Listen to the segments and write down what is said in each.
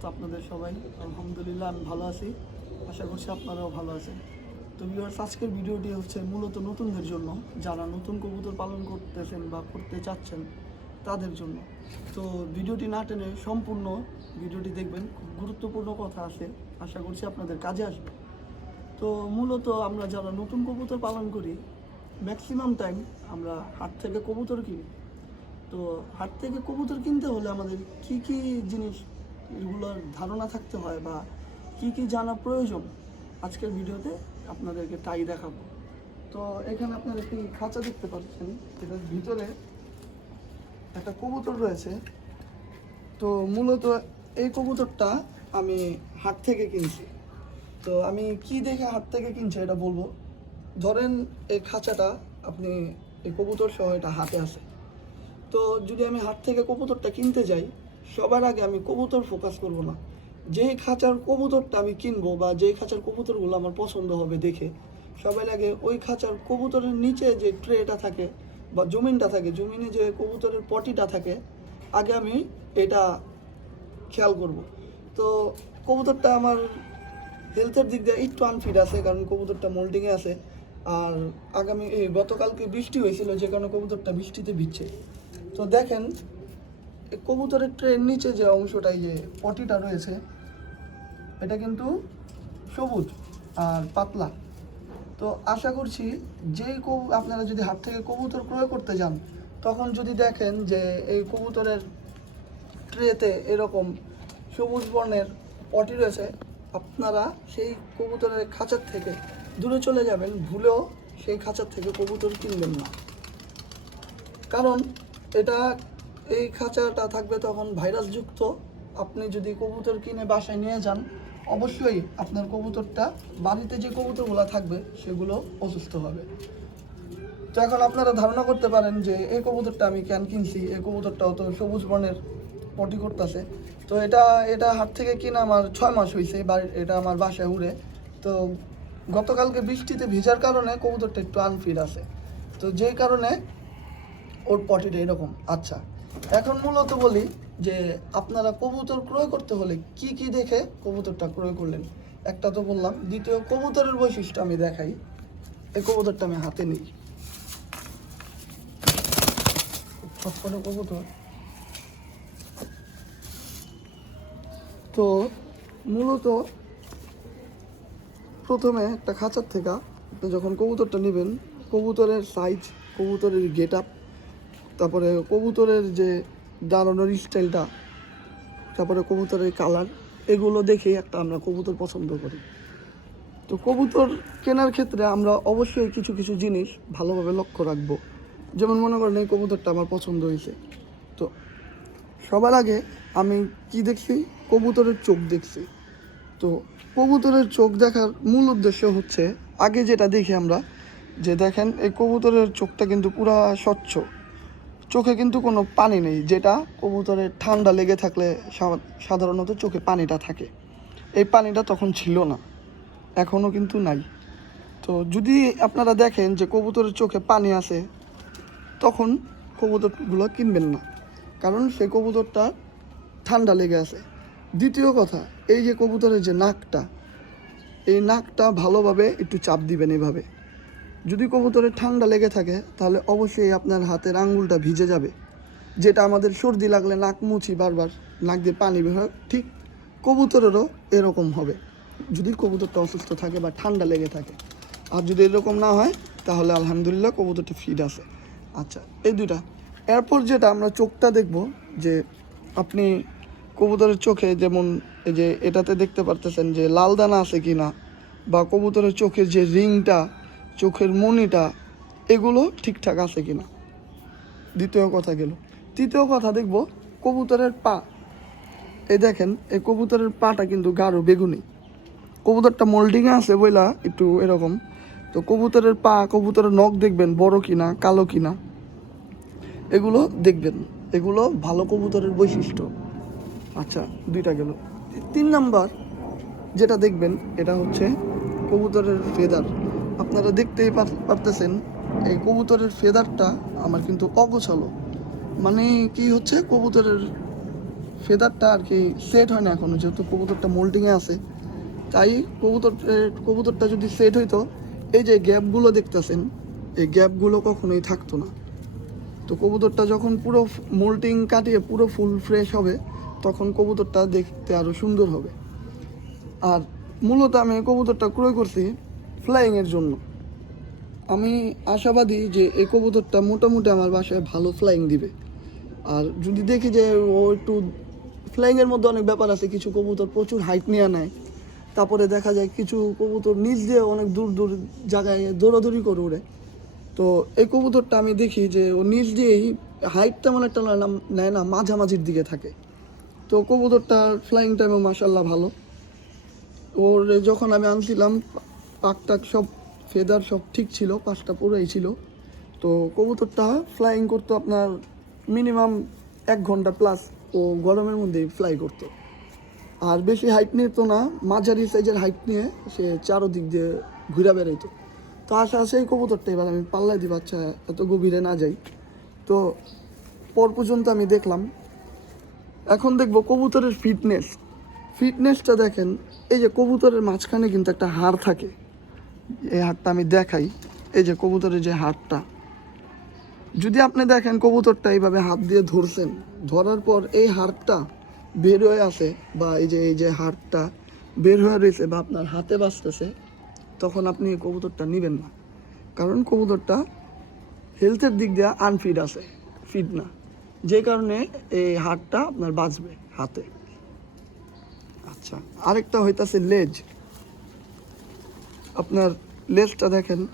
অবস্থা আপনাদের সবাই। আলহামদুলিল্লাহ, আমি ভালো আছি। আশা করছি আপনারাও ভালো আছেন। তো ভিউয়ার্স আজকের ভিডিওটি হচ্ছে মূলত নতুনদের জন্য। যারা নতুন কবুতর পালন করতেছেন বা করতে চাচ্ছেন তাদের জন্য। তো ভিডিওটি না টেনে সম্পূর্ণ ভিডিওটি দেখবেন। খুব গুরুত্বপূর্ণ কথা আছে। আশা করছি আপনাদের কাজে আসবে। তো মূলত আমরা যারা নতুন কবুতর পালন করি ম্যাক্সিমাম টাইম আমরা হাট থেকে কবুতর কিনি। তো হাট থেকে কবুতর কিনতে হলে আমাদের কি কি জিনিস এগুলোর ধারণা থাকতে হয় বা কি কি জানা প্রয়োজন, আজকের ভিডিওতে আপনাদেরকে তাই দেখাবো। তো এখানে আপনারা একটি খাঁচা দেখতে পাচ্ছেন, এটার ভিতরে একটা কবুতর রয়েছে। তো মূলত এই কবুতরটা আমি হাট থেকে কিনছি। তো আমি কি দেখে হাট থেকে কিনছি এটা বলব? ধরেন এই খাঁচাটা আপনি এই কবুতর সহ এটা হাতে আছে তো যদি আমি হাট থেকে কবুতরটা কিনতে যাই সবার আগে আমি কবুতর ফোকাস করব না। যেই খাঁচার কবুতরটা আমি কিনবো বা যেই খাঁচার কবুতরগুলো আমার পছন্দ হবে দেখে, সবাই আগে ওই খাঁচার কবুতরের নিচে যে ট্রেটা থাকে বা জমিনটা থাকে, জমিনে যে কবুতরের পটিটা থাকে, আগে আমি এটা খেয়াল করব। তো কবুতরটা আমার হেলথের দিক দিয়ে একটু আনফিট আছে, কারণ কবুতরটা মোল্ডিংয়ে আছে। আর আগামী, এই গতকালকে বৃষ্টি হয়েছিল, যে কারণে কবুতরটা বৃষ্টিতে ভিজছে। তো দেখেন কবুতরের ট্রেন নিচে যে অংশটা এই যে পটিটা রয়েছে, এটা কিন্তু সবুজ আর পাতলা। তো আশা করছি যেই কবু আপনারা যদি হাত থেকে কবুতর ক্রয় করতে যান, তখন যদি দেখেন যে এই কবুতরের ট্রেতে এরকম সবুজ বর্ণের পটি রয়েছে, আপনারা সেই কবুতরের খাঁচার থেকে দূরে চলে যাবেন, ভুলেও সেই খাঁচার থেকে কবুতর কিনবেন না। কারণ এটা এই খাঁচাটা থাকবে তখন ভাইরাসযুক্ত আপনি যদি কবুতর কিনে বাসায় নিয়ে যান, অবশ্যই আপনার কবুতরটা বাড়িতে যে কবুতরগুলো থাকবে, সেগুলো অসুস্থ হবে। তো এখন আপনারা ধারণা করতে পারেন যে, এই কবুতরটা আমি কেন কিনছি? এই কবুতরটাও তো সবুজ বর্ণের পটি করতেছে। তো এটা এটা হাট থেকে কিনা আমার ছয় মাস হয়েছে বাড়ির, এটা আমার বাসায় উড়ে। তো গতকালকে বৃষ্টিতে ভিজার কারণে কবুতরটা একটু আনফিট আছে। তো যেই কারণে ওর পটিটা এরকম আচ্ছা। এখন মূলত বলি যে আপনারা কবুতর ক্রয় করতে হলে কি কি দেখে কবুতরটা ক্রয় করলেন? একটা তো বললাম, দ্বিতীয় কবুতরের বৈশিষ্ট্য আমি দেখাই। এই কবুতরটা আমি হাতে নিই। ছটফটে কবুতর। তো মূলত প্রথমে একটা খাঁচার থেকে আপনি যখন কবুতরটা নেবেন, কবুতরের সাইজ কবুতরের গেট আপ তারপরে কবুতরের যে দাঁড়ানোর স্টাইলটা তারপরে কবুতরের কালার এগুলো দেখেই একটা আমরা কবুতর পছন্দ করি। তো কবুতর কেনার ক্ষেত্রে আমরা অবশ্যই কিছু কিছু জিনিস ভালোভাবে লক্ষ্য রাখব। যেমন মনে করেন এই কবুতরটা আমার পছন্দ হয়েছে। তো সবার আগে আমি কি দেখছি? কবুতরের চোখ দেখছি। তো কবুতরের চোখ দেখার মূল উদ্দেশ্য হচ্ছে, আগে যেটা দেখি আমরা, যে দেখেন এই কবুতরের চোখটা কিন্তু পুরা স্বচ্ছ। চোখে কিন্তু কোনো পানি নেই, যেটা কবুতরের ঠান্ডা লেগে থাকলে সাধারণত চোখে পানিটা থাকে। এই পানিটা তখন ছিল না, এখনও কিন্তু নাই। তো যদি আপনারা দেখেন যে কবুতরের চোখে পানি আছে, তখন কবুতরগুলো কিনবেন না, কারণ সেই কবুতরটা ঠান্ডা লেগে আছে। দ্বিতীয় কথা, এই যে কবুতরের যে নাকটা, এই নাকটা ভালোভাবে একটু চাপ দিবেন এইভাবে যদি কবুতরের ঠান্ডা লেগে থাকে, তাহলে অবশ্যই আপনার হাতের আঙ্গুলটা ভিজে যাবে। যেটা আমাদের সর্দি লাগলে নাক মুছি বারবার, নাক দিয়ে পানি বের হয়, ঠিক কবুতরেরও এরকম হবে। যদি কবুতরটা অসুস্থ থাকে বা ঠান্ডা লেগে থাকে। আর যদি এরকম না হয়, তাহলে আলহামদুলিল্লাহ কবুতরটা ফিট আছে। আচ্ছা এই দুটা এরপর যেটা আমরা চোখটা দেখব, যে আপনি কবুতরের চোখে যেমন এই যে এটাতে দেখতে পারতেছেন যে লাল দানা আছে কি না বা কবুতরের চোখের যে রিংটা চোখের মনিটা এগুলো ঠিকঠাক আছে কি না দ্বিতীয় কথা গেল। তৃতীয় কথা দেখব কবুতরের পা। এই দেখেন এই কবুতরের পাটা কিন্তু গাঢ় বেগুনি। কবুতরটা মোল্ডিংয়ে আছে বইলা একটু এরকম। তো কবুতরের পা, কবুতরের নখ দেখবেন বড় কিনা, কালো কিনা? এগুলো দেখবেন। এগুলো ভালো কবুতরের বৈশিষ্ট্য। আচ্ছা দুইটা গেল। তিন নাম্বার যেটা দেখবেন, এটা হচ্ছে কবুতরের ফেদার আপনারা দেখতেই পারতেছেন, এই কবুতরের ফেদারটা আমার কিন্তু অগোছালো। মানে কি হচ্ছে, কবুতরের ফেদারটা আর কি সেট হয় না এখনও, যেহেতু কবুতরটা মোল্টিংয়ে আছে। তাই কবুতর কবুতরটা যদি সেট হইতো, এই যে গ্যাপগুলো দেখতেছেন, এই গ্যাপগুলো কখনোই থাকতো না। তো কবুতরটা যখন পুরো মোল্টিং কাটিয়ে পুরো ফুল ফ্রেশ হবে, তখন কবুতরটা দেখতে আরও সুন্দর হবে। আর মূলত আমি কবুতরটা ক্রয় করছি ফ্লাইংয়ের জন্য। আমি আশাবাদী যে এই কবুতরটা মোটামুটি আমার বাসায় ভালো ফ্লাইং দিবে। আর যদি দেখি যে ও একটু ফ্লাইংয়ের মধ্যে অনেক ব্যাপার আছে, কিছু কবুতর প্রচুর হাইট নিয়ে নেয়, তারপরে দেখা যায় কিছু কবুতর নিচ দিয়ে অনেক দূর দূর জায়গায় দৌড়াদৌড়ি করে উড়ে তো এই কবুতরটা আমি দেখি যে ও নিচ দিয়েই হাইট তেমন একটা নেয় না মাঝামাঝির দিকে থাকে। তো কবুতরটা ফ্লাইং টাইমে মাসাল্লাহ ভালো। ওর যখন আমি আনছিলাম পাক টাক সব ফেদার সব ঠিক ছিল পাঁচটা পুরোই ছিল। তো কবুতরটা ফ্লাইং করতো আপনার মিনিমাম এক ঘণ্টা প্লাস ও গরমের মধ্যেই ফ্লাই করতো। আর বেশি হাইট নিত না, মাঝারি সাইজের হাইট নিয়ে সে চারোদিক দিয়ে ঘুরে বেড়াইতো। তো আশা আছে এই কবুতরটা এবার আমি পাল্লাই দিব আচ্ছা এত গভীরে না যাই। তো পর পর্যন্ত আমি দেখলাম। এখন দেখব কবুতরের ফিটনেস ফিটনেসটা দেখেন, এই যে কবুতরের মাঝখানে কিন্তু একটা হাড় থাকে। এই হাড়টা আমি দেখাই। এই যে কবুতরের যে হাড়টা যদি আপনি দেখেন কবুতরটা এইভাবে হাত দিয়ে ধরছেন, ধরার পর এই হাড়টা বের হয়ে আসে বা এই যে এই যে হাড়টা বের হয়ে রয়েছে বা আপনার হাতে বাঁচতেছে, তখন আপনি কবুতরটা নেবেন না। কারণ কবুতরটা হেলথের দিক দিয়ে আনফিট আছে ফিট না। যে কারণে এই হাড়টা আপনার বাঁচবে হাতে। আচ্ছা আরেকটা হইতাছে লেজ আপনার লেসটা দেখেন।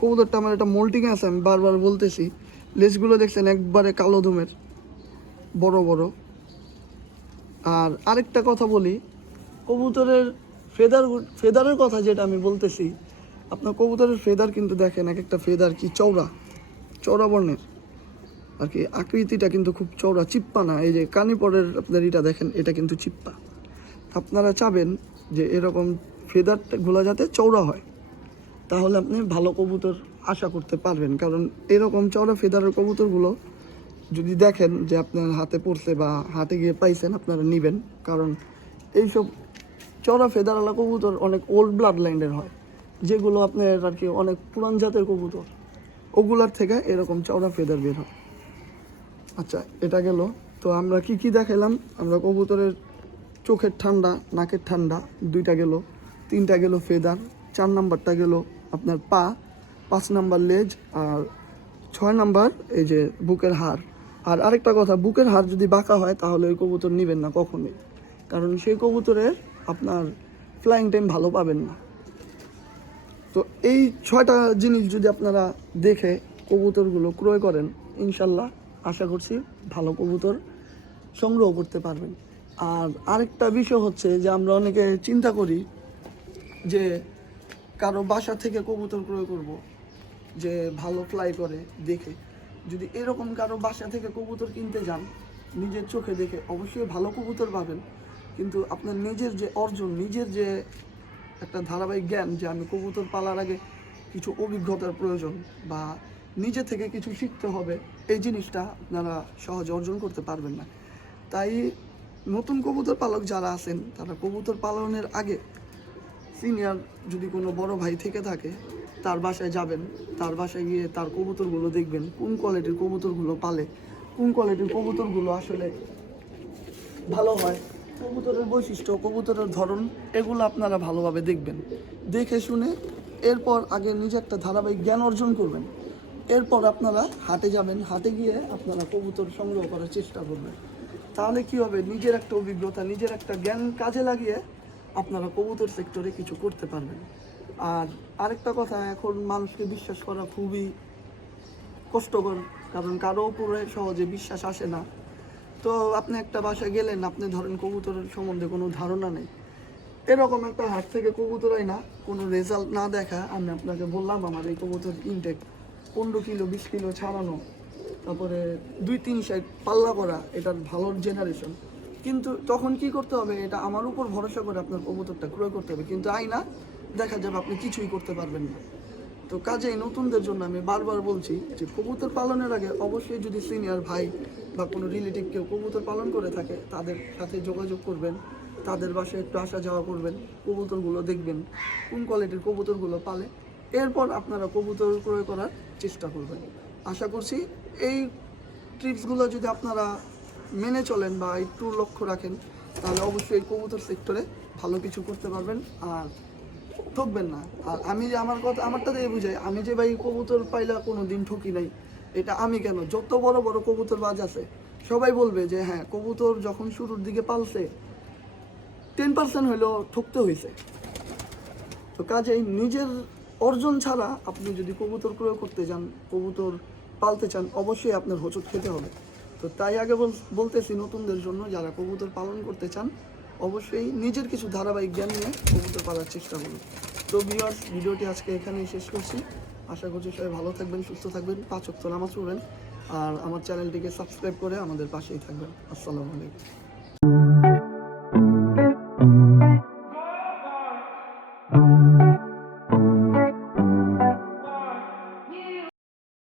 কবুতরটা আমার একটা মোল্টিং আছে, আমি বারবার বলতেছি। লেসগুলো দেখছেন একবারে কালো ধুমের, বড় বড়। আর আরেকটা কথা বলি, কবুতরের ফেদার ফেদারের কথা যেটা আমি বলতেছি, আপনার কবুতরের ফেদার কিন্তু দেখেন, এক একটা ফেদার কি চওড়া চওড়া বর্ণের। আর কি, আকৃতিটা কিন্তু খুব চওড়া, চিপ্পা না, এই যে কানিপরের আপনার এটা দেখেন, এটা কিন্তু চিপ্পা। আপনারা চাবেন যে এরকম ফেদারগুলো যাতে চওড়া হয়, তাহলে আপনি ভালো কবুতর আশা করতে পারবেন। কারণ এরকম চওড়া ফেদারের কবুতরগুলো যদি দেখেন যে আপনার হাতে পড়ছে বা হাতে গিয়ে পাইছেন, আপনারা নেবেন। কারণ এইসব চওড়া ফেদারওয়ালা কবুতর অনেক ওল্ড ব্লাড লাইনের হয়, যেগুলো আপনার আর কি অনেক পুরান জাতের কবুতর। ওগুলার থেকে এরকম চওড়া ফেদার বের হয়। আচ্ছা এটা গেল। তো আমরা কি কি দেখাইলাম? আমরা কবুতরের চোখের ঠান্ডা, নাকের ঠান্ডা, দুইটা গেল। তিনটা গেল ফেদার, চার নাম্বারটা গেল আপনার পা, পাঁচ নাম্বার লেজ আর ছয় নাম্বার এই যে বুকের হাড়। আর আরেকটা কথা, বুকের হাড় যদি বাঁকা হয় তাহলে ওই কবুতর নেবেন না কখনোই। কারণ সেই কবুতরের আপনার ফ্লাইং টাইম ভালো পাবেন না। তো এই ছয়টা জিনিস যদি আপনারা দেখে কবুতরগুলো ক্রয় করেন, ইনশাল্লাহ আশা করছি ভালো কবুতর সংগ্রহ করতে পারবেন। আর আরেকটা বিষয় হচ্ছে যে আমরা অনেকে চিন্তা করি যে কারও বাসা থেকে কবুতর ক্রয় করব, যে ভালো ফ্লাই করে দেখে। যদি এরকম কারও বাসা থেকে কবুতর কিনতে যান, নিজের চোখে দেখে অবশ্যই ভালো কবুতর পাবেন। কিন্তু আপনার নিজের যে অর্জন, নিজের যে একটা ধারাবাহিক জ্ঞান যে আমি কবুতর পালার আগে কিছু অভিজ্ঞতার প্রয়োজন বা নিজে থেকে কিছু শিখতে হবে, এই জিনিসটা আপনারা সহজে অর্জন করতে পারবেন না। তাই নতুন কবুতর পালক যারা আছেন, তারা কবুতর পালনের আগে সিনিয়র যদি কোনো বড় ভাই থেকে থাকে, তার বাসায় যাবেন, তার বাসায় গিয়ে তার কবুতরগুলো দেখবেন, কোন কোয়ালিটির কবুতরগুলো পালে, কোন কোয়ালিটির কবুতরগুলো আসলে ভালো হয়, কবুতরের বৈশিষ্ট্য, কবুতরের ধরন, এগুলো আপনারা ভালোভাবে দেখবেন। দেখে শুনে এরপর আগে নিজে একটা ধারাবাহিক জ্ঞান অর্জন করবেন। এরপর আপনারা হাটে যাবেন, হাটে গিয়ে আপনারা কবুতর সংগ্রহ করার চেষ্টা করবেন। তাহলে কি হবে? নিজের একটা অভিজ্ঞতা, নিজের একটা জ্ঞান কাজে লাগিয়ে আপনারা কবুতর সেক্টরে কিছু করতে পারবেন। আর আরেকটা কথা, এখন মানুষকে বিশ্বাস করা খুবই কষ্টকর, কারণ কারও উপরে সহজে বিশ্বাস আসে না। তো আপনি একটা বাসায় গেলেন, আপনি ধরেন কবুতরের সম্বন্ধে কোনো ধারণা নেই। এরকম একটা হাট থেকে কবুতরাই না কোনো রেজাল্ট না দেখা, আমি আপনাকে বললাম, আমার এই কবুতর ইনটেক পনেরো কিলো, বিশ কিলো ছাড়ানো, তারপরে দুই তিন সাইড পাল্লা করা, এটার ভালো জেনারেশন কিন্তু তখন কি করতে হবে? এটা আমার উপর ভরসা করে আপনার কবুতরটা ক্রয় করতে হবে। কিন্তু আইনা দেখা যাবে আপনি কিছুই করতে পারবেন না। তো কাজেই নতুনদের জন্য আমি বারবার বলছি যে, কবুতর পালনের আগে অবশ্যই যদি সিনিয়র ভাই বা কোনো রিলেটিভ কেউ কবুতর পালন করে থাকে, তাদের সাথে যোগাযোগ করবেন, তাদের বাসায় একটু আসা যাওয়া করবেন, কবুতরগুলো দেখবেন, কোন কোয়ালিটির কবুতরগুলো পালে। এরপর আপনারা কবুতর ক্রয় করার চেষ্টা করবেন। আশা করছি এই ট্রিপসগুলো যদি আপনারা মেনে চলেন বা একটু লক্ষ্য রাখেন, তাহলে অবশ্যই এই কবুতর সেক্টরে ভালো কিছু করতে পারবেন আর ঠকবেন না। আর আমি যে আমার কথা, আমারটা দিয়ে বুঝাই, আমি যে ভাই কবুতর পাইলা কোনো দিন ঠকি নাই, এটা আমি কেন? যত বড় বড় কবুতর বাজ আছে, সবাই বলবে যে হ্যাঁ কবুতর যখন শুরুর দিকে পালছে টেন পার্সেন্ট হইলেও ঠকতে হয়েছে তো কাজেই নিজের অর্জন ছাড়া আপনি যদি কবুতর ক্রয় করতে চান কবুতর পালতে চান, অবশ্যই আপনার হোঁচট খেতে হবে। তো তাই আগে বল- বলতেছি নতুনদের জন্য, যারা কবুতর পালন করতে চান, অবশ্যই নিজের কিছু ধারাবাহিক জ্ঞান নিয়ে কবুতর পালার চেষ্টা করুন। তো ভিউয়ার্স ভিডিওটি আজকে এখানেই শেষ করছি। আশা করছি সবাই ভালো থাকবেন, সুস্থ থাকবেন, পাঁচ অক্ত নামাজ পড়বেন, আর আমার চ্যানেলটিকে সাবস্ক্রাইব করে আমাদের পাশেই থাকবেন। আসসালামু আলাইকুম।